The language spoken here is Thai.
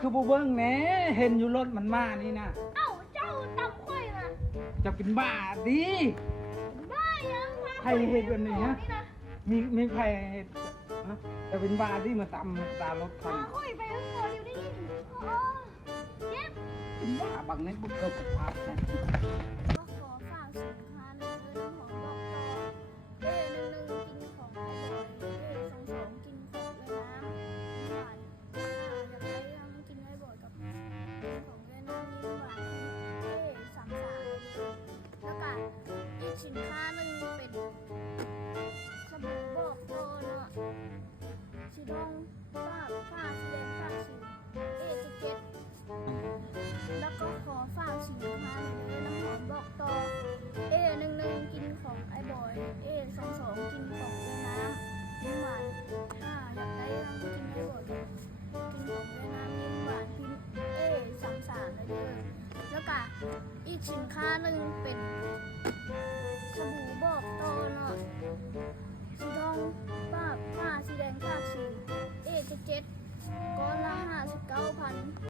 คือบ่เบิ่งแหน่เห็นอยู่รถมันมานี่นะ เอ้าเจ้าตำข่อยนะ เจะเป็นบ้าดิ บ้ายังวะ ใครเห็นแบบนี้ฮะมีใครเห็นฮะจะเป็นบ้าดิมาตำตารถคัน ข่อยไปแล้วข่อยอยู่ได้ยินโอ้เจ็บ เป็นบ้าบางนี้บุกเกิดกับภาพนะ ก็ขอฝากสินค้าหนึ่งเลยน้ำหอมบอกต่อหนึ่งกินของอร่อยสองกินของเวียดนามหวานอยากได้ทั้งกินได้บ่อยกับกินของเวียดนามยิ้มหวานสามแล้วก็อีกสินค้าหนึ่งเป็นสบู่บอกต่อเนาะสีดองผ้าสีแดงผ้าสีเจ็ดแล้วก็ขอฝากสินค้าเลยน้ำหอมบอกต่อหนึ่งกินของไอ้บอยสองกินของเวียดนามยิ้มหวานอยากได้ทั้งกินได้บ่อยกินของเวียดนามยิ้มหวานพิมพ์สามเลยเด้อแล้วก็อีกสินค้าหนึ่งเป็นสบู่บอกต่อเนาะ